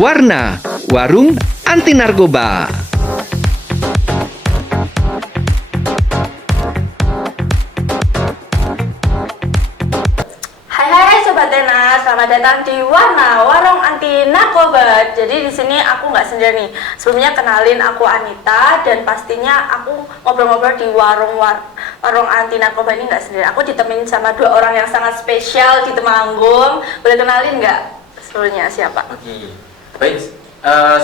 Warna, warung anti narkoba. Hai Sobat Tenas, selamat datang di Warna, warung anti narkoba. Jadi di sini aku nggak sendiri nih. Sebelumnya kenalin, aku Anita dan pastinya aku ngobrol-ngobrol di warung anti narkoba ini nggak sendiri. Aku ditemenin sama dua orang yang sangat spesial di Temanggung. Boleh kenalin nggak sebelumnya siapa? Oke, baik.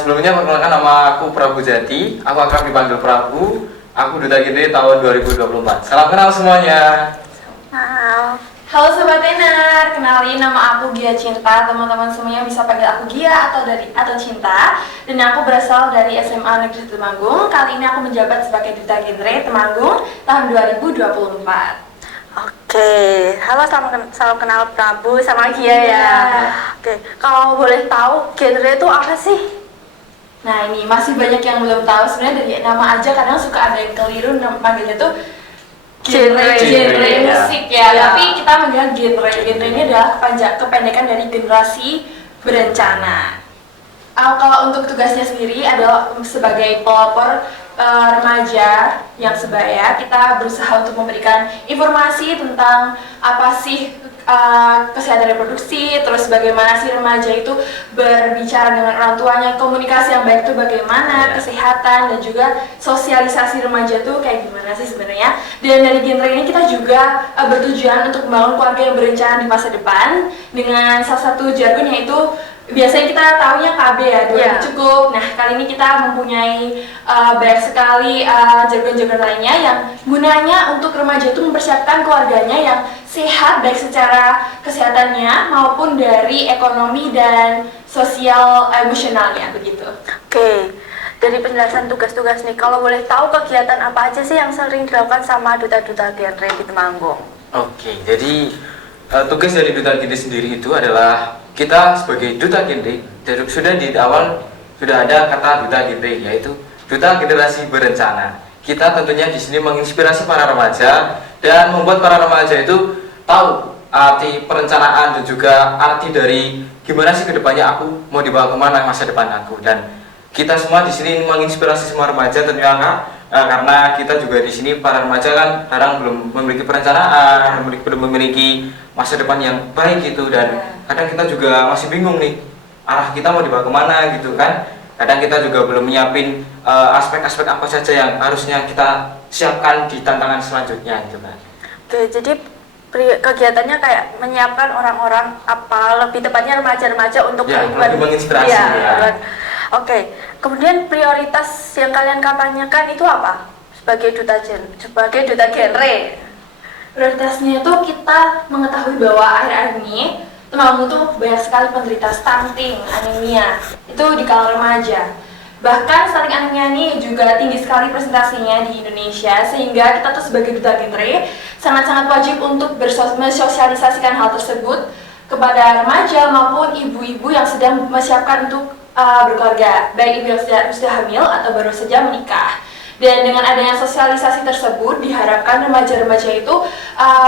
Sebelumnya perkenalkan, nama aku Prabu Jati. Aku akrab dipanggil Prabu. Aku Duta Genre tahun 2024. Salam kenal semuanya. Halo Sobat Tenar, kenalin nama aku Gia Cinta. Teman-teman semuanya bisa panggil aku Gia atau Cinta. Dan aku berasal dari SMA Negeri Temanggung. Kali ini aku menjabat sebagai Duta Genre Temanggung tahun 2024. Oke, halo, salam kenal Prabu sama Gia ya. Oke, kalau boleh tahu genre itu apa sih? Nah ini masih banyak yang belum tahu. Sebenarnya dari nama aja kadang suka ada yang keliru manggilnya tuh genre musik ya. Tapi kita manggil genre. Genre ini adalah kependekan dari generasi berencana. Kalau untuk tugasnya sendiri adalah sebagai pelopor remaja yang sebaya, kita berusaha untuk memberikan informasi tentang apa sih kesehatan reproduksi, terus bagaimana sih remaja itu berbicara dengan orang tuanya, komunikasi yang baik itu bagaimana, kesehatan dan juga sosialisasi remaja itu kayak gimana sih sebenarnya. Dan dari genre ini kita juga bertujuan untuk membangun keluarga yang berencana di masa depan dengan salah satu jargon yaitu biasanya kita tahunya KB ya, dua cukup. Nah kali ini kita mempunyai banyak sekali jargon-jargon lainnya yang gunanya untuk remaja itu mempersiapkan keluarganya yang sehat baik secara kesehatannya maupun dari ekonomi dan sosial emosionalnya begitu. Oke, dari penjelasan tugas-tugas nih, kalau boleh tahu kegiatan apa aja sih yang sering dilakukan sama duta-duta genre di Temanggung? Oke, jadi tugas dari Duta Genre sendiri itu adalah kita sebagai Duta Genre, sudah di awal sudah ada kata Duta Genre, yaitu Duta Generasi Berencana. Kita tentunya di sini menginspirasi para remaja dan membuat para remaja itu tahu arti perencanaan dan juga arti dari gimana sih kedepannya aku mau dibawa kemana masa depan aku. Dan kita semua di sini menginspirasi semua remaja tentunya karena kita juga di sini para remaja kan kadang belum memiliki perencanaan, belum memiliki masa depan yang baik gitu, dan kadang kita juga masih bingung nih arah kita mau dibawa kemana gitu kan. Kadang kita juga belum menyiapin aspek-aspek apa saja yang harusnya kita siapkan di tantangan selanjutnya gitu kan. Oke, jadi kegiatannya kayak menyiapkan orang-orang, apa lebih tepatnya remaja-remaja untuk lebih menginspirasi Oke, kemudian prioritas yang kalian kampanyekan itu apa sebagai duta genre? Prioritasnya itu kita mengetahui bahwa akhir-akhir ini Temanggung tuh banyak sekali penderita stunting, anemia, itu di kalangan remaja. Bahkan stunting anemia ini juga tinggi sekali presentasinya di Indonesia, sehingga kita tuh sebagai duta genre sangat-sangat wajib untuk mensosialisasikan hal tersebut kepada remaja maupun ibu-ibu yang sedang mempersiapkan untuk berkeluarga, baik ibu yang sudah hamil atau baru saja menikah. Dan dengan adanya sosialisasi tersebut diharapkan remaja-remaja itu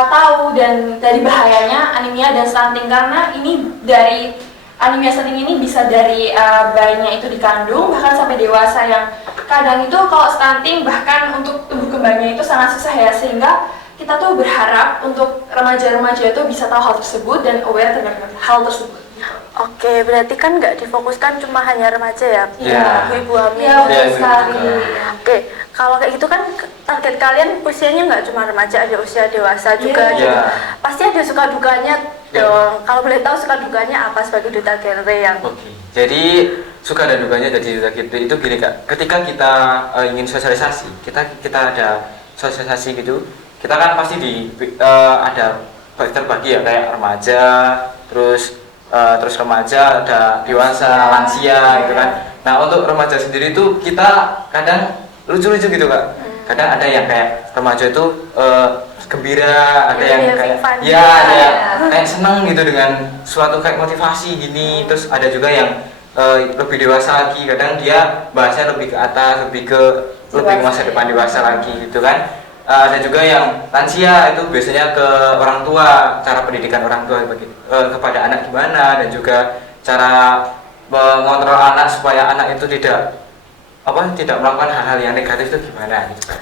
tahu dan dari bahayanya anemia dan stunting, karena ini dari anemia stunting ini bisa dari bayinya itu dikandung bahkan sampai dewasa, yang kadang itu kalau stunting bahkan untuk tumbuh kembangnya itu sangat susah ya, sehingga kita tuh berharap untuk remaja-remaja itu bisa tahu hal tersebut dan aware terhadap hal tersebut. Oke, berarti kan nggak difokuskan cuma hanya remaja ya, ibu-ibu hamil. Iya, sekali. Oke, kalau kayak gitu kan target kalian usianya nggak cuma remaja, ada usia dewasa juga. Pasti ada suka dukanya dong. Kalau boleh tahu suka dukanya apa sebagai duta genre yang? Oke, jadi suka dan dukanya jadi duta genre itu gini Kak. Ketika kita ingin sosialisasi, kita ada sosialisasi gitu, kita kan pasti ada terbagi ya, kayak remaja, terus remaja, ada dewasa, lansia gitu kan. Nah untuk remaja sendiri itu kita kadang lucu-lucu gitu Kak. Kadang ada yang kayak remaja itu gembira, ada yang kayak kayak seneng gitu dengan suatu kayak motivasi gini. Terus ada juga yang lebih dewasa lagi, kadang dia bahasnya lebih ke atas, lebih masa depan dewasa lagi gitu kan. Ada juga yang lansia, itu biasanya ke orang tua, cara pendidikan orang tua kepada anak gimana, dan juga cara mengontrol anak supaya anak itu tidak melakukan hal-hal yang negatif itu gimana gitu kan.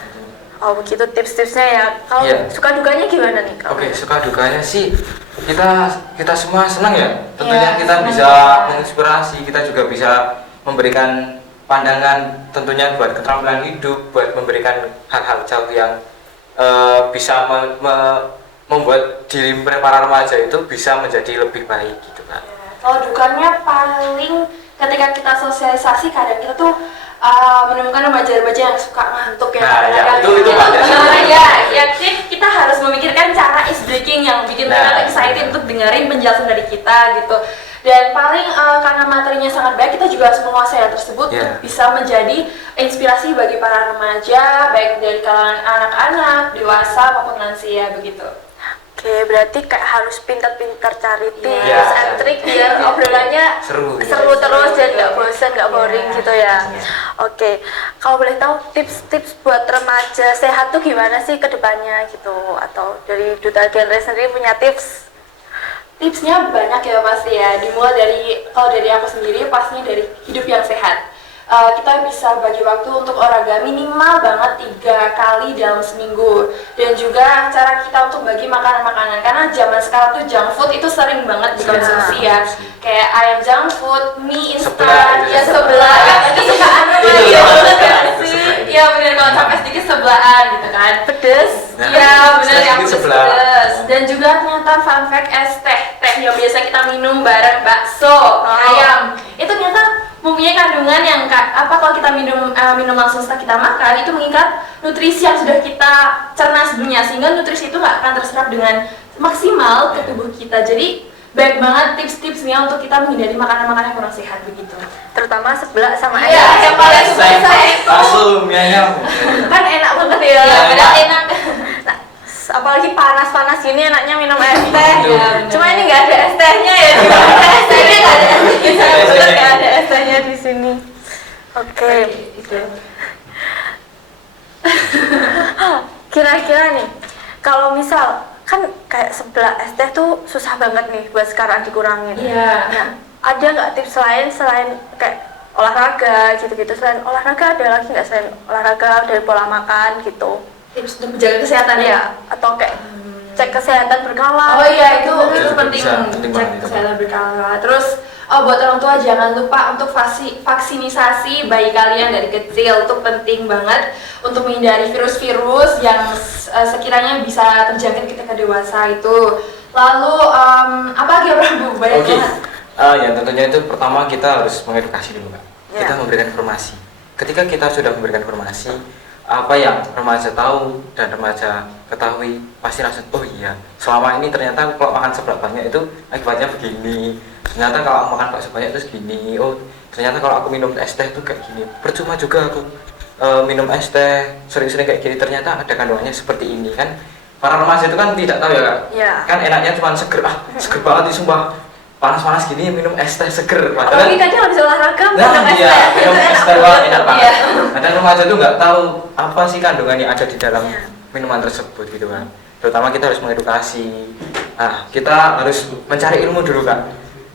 Oh begitu tips-tipsnya ya. Kalau Iya. suka dukanya gimana nih Kak? Oke, suka dukanya sih kita semua senang ya. Tentunya Iya, kita senang bisa ya. menginspirasi, kita juga bisa memberikan pandangan tentunya buat keterampilan hidup, buat memberikan hal-hal jauh yang bisa membuat diri para remaja itu bisa menjadi lebih baik gitu kan. Kalau dukanya paling ketika kita sosialisasi kadang kita tuh menemukan remaja-remaja yang suka ngantuk ya. Nah, ya, kadang-kadang. itu banyak sih. Ya, kita harus memikirkan cara ice breaking yang bikin mereka excited untuk dengerin penjelasan dari kita gitu. Dan paling karena materinya sangat baik, kita juga harus menguasai hal tersebut untuk bisa menjadi inspirasi bagi para remaja, baik dari kalangan anak-anak, dewasa maupun lansia begitu. Oke, berarti kayak harus pintar-pintar cari tips Iya. and trik biar obrolannya Seru. terus dan nggak bosan, nggak boring gitu ya. Oke, kalau boleh tahu tips-tips buat remaja sehat tuh gimana sih ke depannya gitu? Atau dari Duta Genre sendiri punya tips? Tipsnya banyak ya pasti ya, dimulai dari, kalau dari aku sendiri pastinya dari hidup yang sehat. Kita bisa bagi waktu untuk olahraga minimal banget 3 kali dalam seminggu, dan juga cara kita untuk bagi makanan-makanan, karena zaman sekarang tuh junk food itu sering banget dikonsumsi ya, kayak ayam junk food, mie instan, ya sebelah, itu sukaan remaja banget kan sih. Iya bener, kalau sampai sedikit sebelahan gitu kan, Pedes? iya bener ya, sedikit sebelah. pedes. Dan juga ternyata fun fact, es teh yang biasa kita minum bareng bakso, ayam, itu ternyata mempunyai kandungan yang kalau kita minum langsung setelah kita makan, itu mengikat nutrisi yang sudah kita cerna sebelumnya, sehingga nutrisi itu nggak akan terserap dengan maksimal ke tubuh kita. Jadi baik banget tips-tipsnya untuk kita menghindari makanan-makanan yang kurang sehat begitu. Terutama sebelah sama Iya, yang paling suka saya itu Bakso, mie ayam. kan enak banget ya. ya benar enak. Nah, apalagi panas-panas gini enaknya minum es teh. Iya, Cuma ini nggak ada es tehnya ya. Di mana ada es tehnya nggak ada. Bener nggak ada es tehnya di sini. Oke. Itu. Kira-kira nih, kalau misal kan kayak sebelah es teh tuh susah banget nih buat sekarang dikurangin. Iya. Nah, ada nggak tips lain selain kayak olahraga gitu-gitu? Selain olahraga ada lagi nggak selain olahraga dari pola makan gitu? Tips untuk menjaga kesehatan ya. Ya, atau kayak cek kesehatan berkala. Oh iya, itu Itu penting, penting cek banget itu. kesehatan berkala. Terus buat orang tua jangan lupa untuk vaksinisasi bayi kalian dari kecil, itu penting banget untuk menghindari virus-virus yang sekiranya bisa terjangkit ketika dewasa itu. Lalu apa lagi ya Bu? Banyak Oke. banget. Yang tentunya itu pertama kita harus mengedukasi dulu, Kak. Ya. Kita memberikan informasi. Ketika kita sudah memberikan informasi, apa yang remaja tahu dan remaja ketahui, pasti langsung, oh iya, selama ini ternyata kalau makan seblak banyak itu akibatnya begini. Ternyata kalau makan bakso banyak itu segini. Oh, ternyata kalau aku minum es teh itu kayak gini. Percuma juga aku minum es teh sering-sering kayak gini, ternyata ada kandungannya seperti ini kan. Para remaja itu kan tidak tahu ya, Kak. Ya. Kan enaknya cuma seger, seger banget nih sumpah. Panas-panas gini minum es teh seger, padahal Apalagi kadang habis olahraga minum nah es iya, teh. minum Itu es enak teh wah, banget. enak Iya. banget. Kadang remaja tuh nggak tahu apa sih kandungan yang ada di dalam Iya. minuman tersebut gitu kan. Terutama kita harus mengedukasi. Nah, kita harus mencari ilmu dulu, Kak.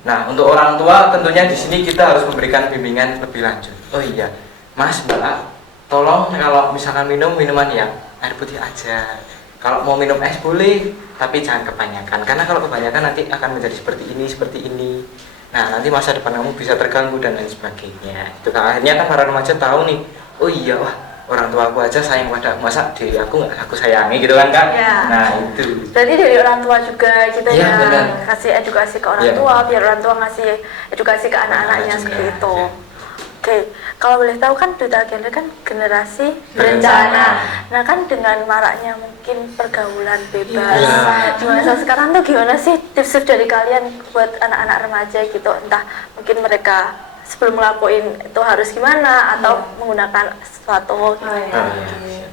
Nah, untuk orang tua tentunya di sini kita harus memberikan bimbingan lebih lanjut. Oh iya, Mas, Mbak, tolong kalau misalkan minum minuman yang air putih aja. Kalau mau minum es boleh, tapi jangan kebanyakan. Karena kalau kebanyakan nanti akan menjadi seperti ini, seperti ini. Nah, nanti masa depan kamu bisa terganggu dan lain sebagainya. Itu kan akhirnya kan para remaja tahu nih, oh iya, wah orang tua aku aja sayang pada aku, masa diri aku nggak aku sayangi gitu kan, Kak? Ya. Nah itu. Berarti dari orang tua juga gitu Iya, ya, benar. kasih edukasi ke orang Iya, tua, benar. biar orang tua ngasih edukasi ke anak-anaknya Juga, seperti itu. iya. Oke, kalau boleh tahu kan Duta Genre kan generasi Berencana. berencana. Nah kan dengan maraknya mungkin pergaulan bebas, Iya. di masa sekarang tuh gimana sih tips-tips dari kalian buat anak-anak remaja gitu? Entah mungkin mereka sebelum ngelakuin itu harus gimana atau menggunakan sesuatu gitu. Oh, iya. Oh, iya.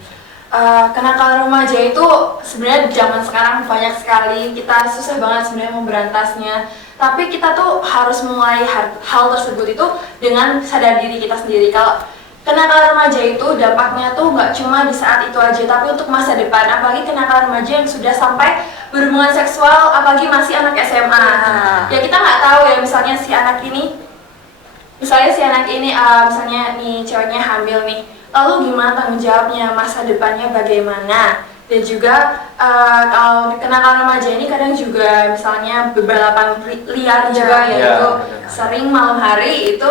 Kenakalan remaja itu sebenarnya di zaman sekarang banyak sekali, kita susah banget sebenarnya memberantasnya. Tapi kita tuh harus mulai hal tersebut itu dengan sadar diri kita sendiri. Kalau kenakalan remaja itu dampaknya tuh nggak cuma di saat itu aja, tapi untuk masa depan. Apalagi kenakalan remaja yang sudah sampai berhubungan seksual, apalagi masih anak SMA. Ya kita nggak tahu ya, misalnya si anak ini anak ini misalnya nih ceweknya hamil nih, lalu gimana tanggung jawabnya, masa depannya bagaimana? Dan juga kalau kenakalan remaja ini kadang juga misalnya balapan liar juga, yaitu sering malam hari itu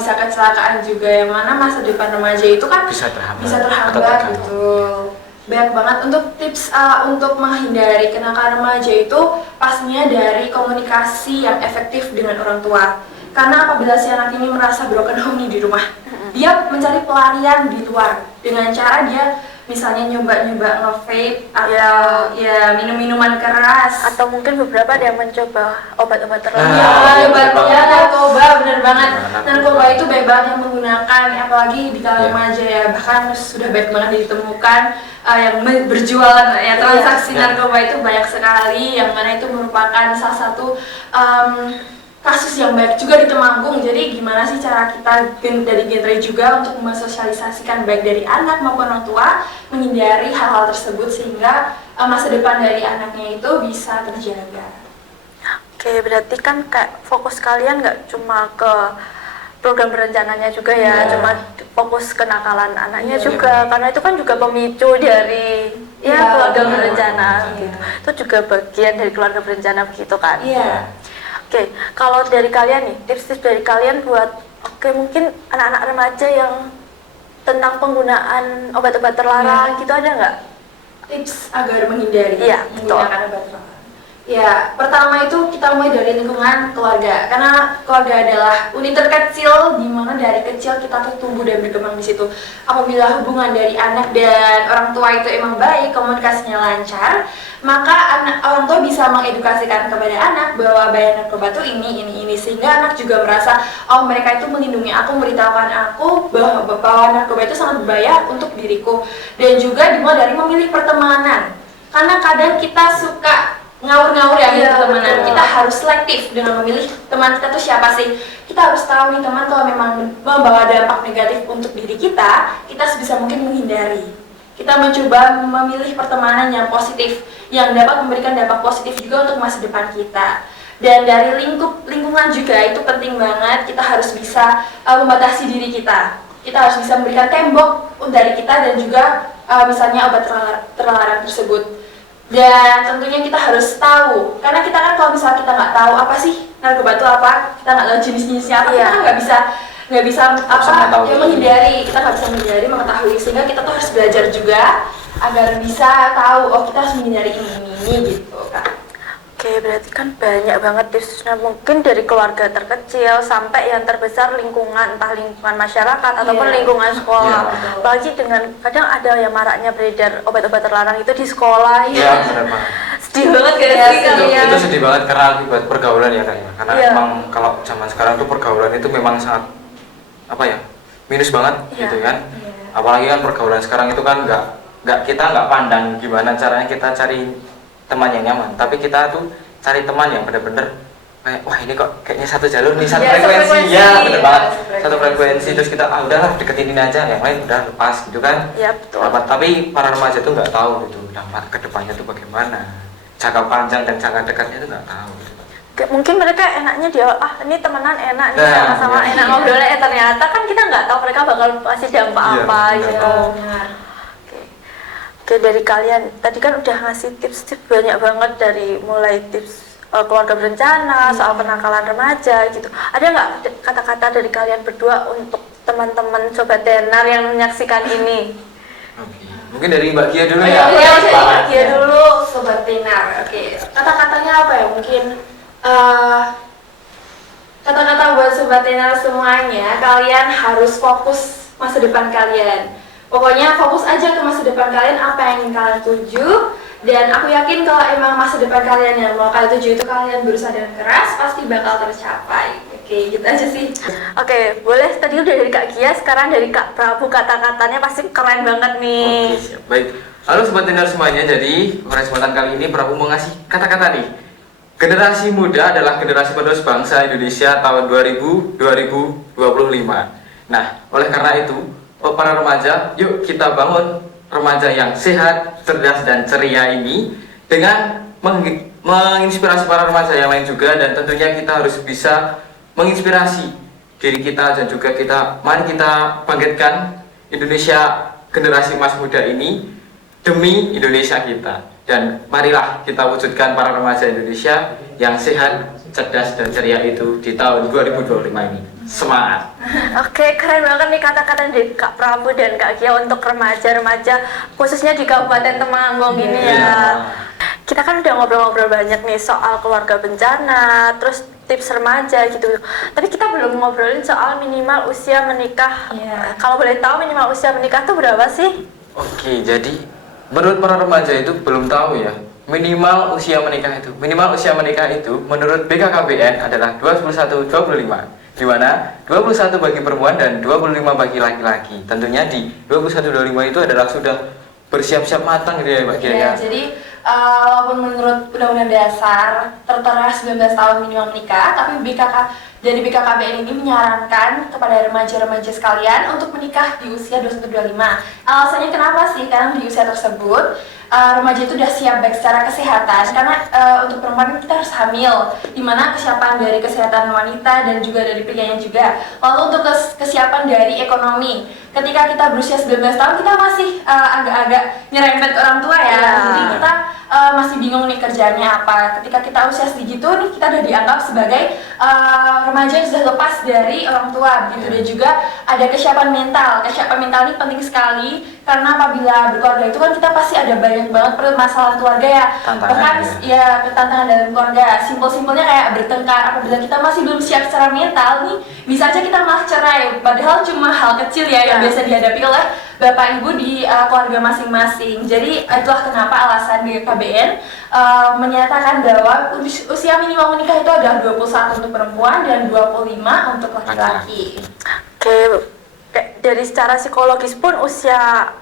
bisa kecelakaan juga, yang mana masa depan remaja itu kan bisa terhambat gitu. Banyak banget untuk tips untuk menghindari kenakalan remaja itu pastinya dari komunikasi yang efektif dengan orang tua. Karena apabila si anak ini merasa broken home nih di rumah, dia mencari pelarian di luar dengan cara dia misalnya nyoba-nyoba nge-vape atau ya minum-minuman keras, atau mungkin beberapa ada yang mencoba obat-obat terlarang. Narkoba, bener banget. Narkoba itu banyak banget yang menggunakan, apalagi di kalangan remaja ya, bahkan sudah banyak banget ditemukan yang berjualan ya, transaksi narkoba itu banyak sekali, yang mana itu merupakan salah satu kasus yang baik juga di Temanggung. Jadi gimana sih cara kita dari genre juga untuk mensosialisasikan baik dari anak maupun orang tua menghindari hal-hal tersebut sehingga masa depan dari anaknya itu bisa terjaga. Oke, berarti kan kayak fokus kalian nggak cuma ke program berencananya juga ya, cuma fokus kenakalan anaknya juga, karena itu kan juga pemicu dari keluarga berencana gitu. Itu juga bagian dari keluarga berencana begitu kan? Iya. Oke, kalau dari kalian nih, tips-tips dari kalian buat mungkin anak-anak remaja yang tentang penggunaan obat-obat terlarang gitu, ada nggak? Tips agar menghindari betul. menggunakan obat terlarang. Ya, pertama itu kita mulai dari lingkungan keluarga, karena keluarga adalah unit terkecil di mana dari kecil kita tuh tumbuh dan berkembang di situ. Apabila hubungan dari anak dan orang tua itu emang baik, komunikasinya lancar, maka orang tua bisa mengedukasikan kepada anak bahwa bahaya narkoba tuh ini, sehingga anak juga merasa, oh mereka itu melindungi aku, memberitahukan aku bahwa narkoba itu sangat berbahaya untuk diriku. Dan juga dimulai dari memilih pertemanan, karena kadang kita suka ngawur-ngawur ya gitu temenan. Kita harus selektif dengan memilih teman kita tuh siapa sih. Kita harus tahu nih teman kalau memang membawa dampak negatif untuk diri kita sebisa mungkin menghindari. Kita mencoba memilih pertemanan yang positif, yang dapat memberikan dampak positif juga untuk masa depan kita. Dan dari lingkungan juga itu penting banget, kita harus bisa membatasi diri kita. Kita harus bisa memberikan tembok dari kita dan juga misalnya obat terlarang tersebut. Dan tentunya kita harus tahu, karena kita kan kalau misalnya kita nggak tahu apa sih narkoba itu apa, kita nggak tahu jenis-jenisnya apa, kita kan nggak bisa menghindari, kita nggak bisa menghindari mengetahui, sehingga kita tuh harus belajar juga agar bisa tahu, oh kita harus menghindari ini gitu kan. Oke, berarti kan banyak banget tipsnya, mungkin dari keluarga terkecil sampai yang terbesar lingkungan, entah lingkungan masyarakat ataupun lingkungan sekolah. Apalagi dengan kadang ada yang maraknya beredar obat-obat terlarang itu di sekolah. Iya, benar banget. Sedih banget gak sih kalian? Itu sedih banget karena akibat pergaulan ya kayaknya. Karena memang kalau zaman sekarang tuh pergaulan itu memang sangat minus banget gitu kan. Apalagi kan pergaulan sekarang itu kan kita nggak pandang gimana caranya kita cari teman yang nyaman, tapi kita tuh cari teman yang benar-benar kayak, wah ini kok kayaknya satu jalur nih, satu frekuensi, bener banget, satu frekuensi, terus kita udahlah deketin ini aja, yang lain udah lepas gitu kan. Iya betul. Tapi para remaja tuh nggak tahu gitu dampak kedepannya tuh bagaimana, jangka panjang dan jangka dekatnya tuh nggak tahu gitu. Mungkin mereka enaknya dia, ini temenan enak nih, sama-sama enak ngobrolnya, ternyata kan kita nggak tahu mereka bakal kasih dampak apa gitu. Oke, dari kalian tadi kan udah ngasih tips-tips banyak banget, dari mulai tips keluarga berencana, soal kenakalan remaja gitu. Ada nggak kata-kata dari kalian berdua untuk teman-teman Sobat Tenar yang menyaksikan ini? Oke. Mungkin dari Mbak Kia dulu ya. Iya, Mbak Kia dulu, Sobat Tenar. Oke, kata-katanya apa ya? Mungkin kata-kata buat Sobat Tenar semuanya, kalian harus fokus masa depan kalian. Pokoknya fokus aja ke masa depan kalian, apa yang ingin kalian tuju. Dan aku yakin kalau emang masa depan kalian yang mau kalian tuju itu kalian berusaha dengan keras, pasti bakal tercapai. Oke, gitu aja sih. Oke, boleh tadi udah dari Kak Kia, sekarang dari Kak Prabu, kata-katanya pasti keren banget nih. Oke, siap. Baik. Halo Sobat Tenar semuanya, jadi pada kesempatan kali ini Prabu mau ngasih kata-kata nih. Generasi muda adalah generasi penerus bangsa Indonesia tahun 2025. Nah, oleh karena itu, para remaja, yuk kita bangun remaja yang sehat, cerdas, dan ceria ini dengan menginspirasi para remaja yang lain juga, dan tentunya kita harus bisa menginspirasi diri kita dan juga mari kita bangkitkan Indonesia generasi emas muda ini demi Indonesia kita. Dan marilah kita wujudkan para remaja Indonesia yang sehat, cerdas, dan ceria itu di tahun 2025 ini. Semangat! Oke, keren banget nih kata-kata dari Kak Prabu dan Kak Gia untuk remaja-remaja khususnya di Kabupaten Temanggung ini ya. Kita kan udah ngobrol-ngobrol banyak nih soal keluarga bencana, terus tips remaja gitu. Tapi kita belum ngobrolin soal minimal usia menikah. Kalau boleh tahu minimal usia menikah tuh berapa sih? Oke, jadi menurut para remaja itu belum tahu ya minimal usia menikah itu. Minimal usia menikah itu menurut BKKBN adalah 21-25, di mana 21 bagi perempuan dan 25 bagi laki-laki. Tentunya di 21-25 itu adalah sudah bersiap-siap matang gitu ya Mbak Gia ya. Jadi walaupun menurut Undang-Undang Dasar tertera 19 tahun minimal menikah, tapi dari BKKBN ini menyarankan kepada remaja-remaja sekalian untuk menikah di usia 21-25. Alasannya kenapa sih? Karena di usia tersebut remaja itu sudah siap baik secara kesehatan, karena untuk perempuan kita harus hamil, dimana kesiapan dari kesehatan wanita dan juga dari prianya juga. Lalu untuk kesiapan dari ekonomi, ketika kita berusia 19 tahun kita masih agak-agak nyerempet orang tua ya. Jadi kita masih bingung nih kerjanya apa. Ketika kita usia segitu nih kita udah dianggap sebagai remaja yang sudah lepas dari orang tua begitu. Dan juga ada kesiapan mental. Kesiapan mental ini penting sekali karena apabila berkeluarga itu kan kita pasti ada banyak banget permasalahan keluarga ya. Bahkan ya tantangan dalam keluarga. Simpel-simpelnya kayak bertengkar. Apabila kita masih belum siap secara mental nih, bisa aja kita malah cerai. Padahal cuma hal kecil ya yang biasa dihadapi oleh bapak ibu di keluarga masing-masing. Jadi itulah kenapa alasan BKKBN menyatakan bahwa usia minimal menikah itu adalah 21 untuk perempuan dan 25 untuk laki-laki. Oke, dari secara psikologis pun usia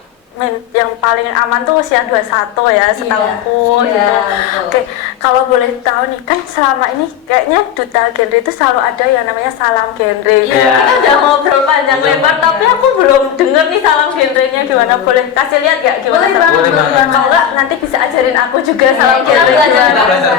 yang paling aman tuh usia 21 ya, setahunku gitu. Betul. Oke, kalau boleh tahu nih, kan selama ini kayaknya Duta Genre itu selalu ada yang namanya salam genre. Kita udah ngobrol panjang lebar, tapi aku belum denger nih salam genrenya gimana. Boleh kasih lihat gak gimana? Boleh banget. Kalau nggak nanti bisa ajarin aku juga salam Kita genre. belajar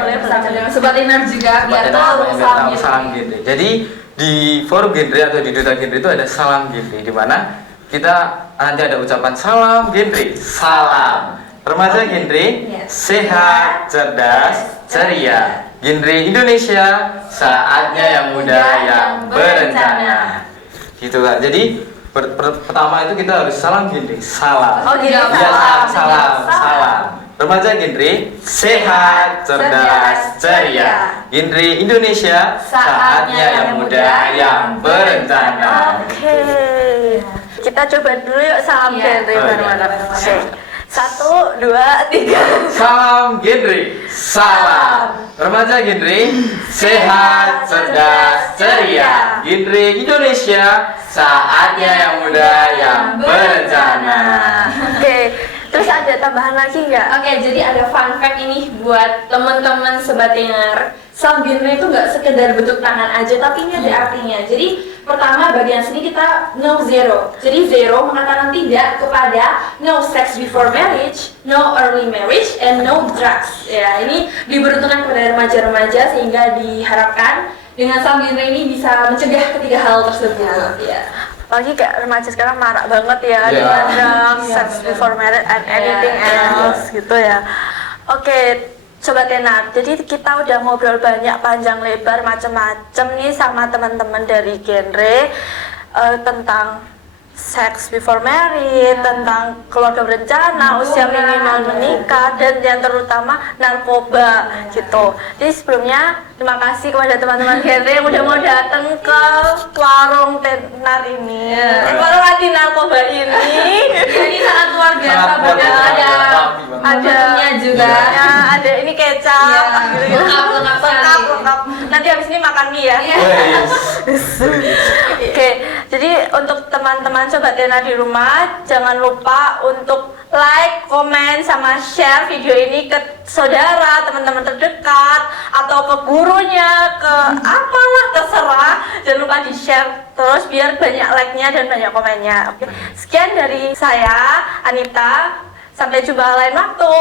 Boleh bersama dengan Sobat Inar juga biar tahu salam genre. Jadi di forum genre atau di Duta Genre itu ada salam genre, di mana kita nanti ada ucapan salam genre. Salam remaja genre, sehat, cerdas, ceria. Genre Indonesia, saatnya yang muda yang berencana. Gitu kan. Jadi pertama itu kita harus salam genre. Salam. Oh gitu. Ya, salam. Remaja genre, sehat, cerdas, ceria. Genre Indonesia, saatnya yang muda yang berencana. Oke. Kita coba dulu yuk salam genre bareng-bareng. Oke. 1, 2, 3. Salam genre. Salam remaja genre, sehat, cerdas, ceria. Genre Indonesia, saatnya yang muda yang berencana. Oke. Terus ada tambahan lagi nggak? Oke, jadi ada fun fact ini buat teman-teman Sobat Inar. Salam genre itu nggak sekedar bentuk tangan aja, tapi ini ada artinya. Jadi pertama bagian sini kita no zero. Jadi zero mengatakan tidak kepada no sex before marriage, no early marriage, and no drugs. Ya, ini diperuntukkan kepada remaja-remaja sehingga diharapkan dengan salam genre ini bisa mencegah ketiga hal tersebut. Ya. Apalagi kayak remaja sekarang marak banget ya dengan drugs, sex before marriage and anything else gitu ya. Oke, Sobat Enar, jadi kita udah ngobrol banyak panjang lebar macem-macem nih sama teman-teman dari genre tentang sex before marriage, tentang keluarga berencana, usia minimal menikah, dan yang terutama narkoba gitu. Jadi sebelumnya terima kasih kepada teman-teman genre yang udah mau datang ke warung tenar ini, warung anti narkoba ini. Ini sangat luar biasa, banget ada juga. Ya, ada ini kecap, lengkap. Nanti habis ini makan mie ya. Oke, jadi untuk teman-teman Sobat Tenar di rumah, jangan lupa untuk like, komen, sama share video ini ke saudara, teman-teman terdekat, atau ke gurunya, ke apalah terserah. Jangan lupa di share terus biar banyak like-nya dan banyak komennya. Oke, sekian dari saya, Anita. Sampai jumpa lain waktu.